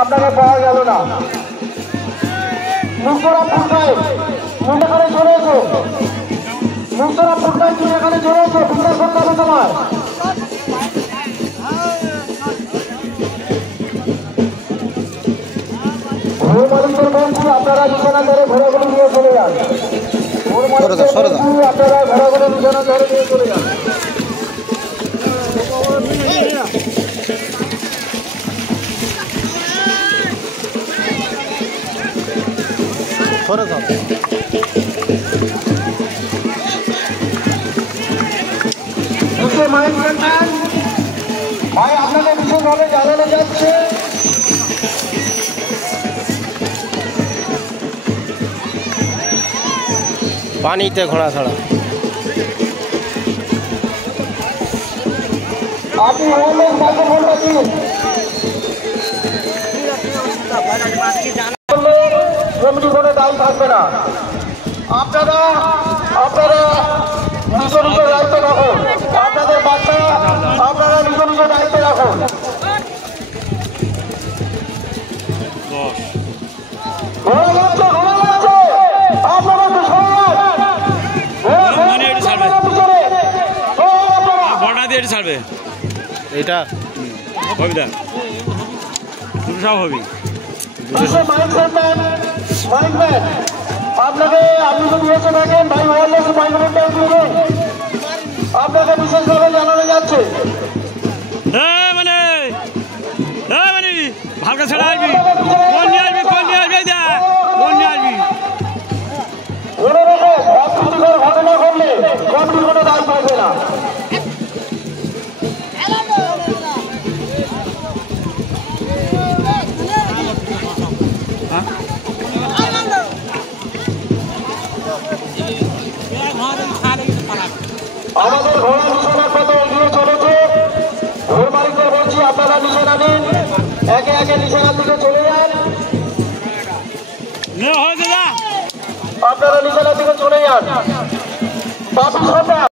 আপনাকে পাওয়া গেল না। মুক্তরা ফুটনায় এখানে চলে এসো। মুক্তরা ফুটনায় তুমি এখানে চলে এসো। বিশ্বাস করতে হবে তোমার। ঘোর মালিকদের বলছি আপনারা নিশানা ধরে ঘোরাঘুরি নিয়ে চলে যান। ঘোর মালিকদের বলছি আপনারা ঘোরাঘুরি নিশানা ধরে নিয়ে চলে যান। ভাই আপনাদের বিশেষভাবে জানানো যাচ্ছে পানিতে ঘোড়া ছাড়া আপনি মাইক্রোফোনটা দিন। কমিটি কোনো দায়ী থাকবে না। আপনারা নিজ নিজ দায়িত্বে রাখুন। আপনাদের বাচ্চা আপনারা নিজ নিজ দায়িত্বে রাখুন। ছাড়বে এটা হবি না সব হবি আপনাকে আপনি যদি এসে থাকেন ভাই আপনাকে বিশেষভাবে জানানো যাচ্ছে মানে ভালকা ছেড়ে আসবি কোন নিয়ে আসবি কোন নিয়ে আসবি কোন নিয়ে আসবি ঘটনা ঘটলে কমিটির কোনো দায়ী থাকবে না। আমাদের ঘোড়া নিশানার পথে এগিয়ে চলেছে। ঘোর মালিকদের বলছি আপনারা নিশানা নিন। একে একে নিশানার দিকে চলে যান। আপনারা নিশানার দিকে চলে যান।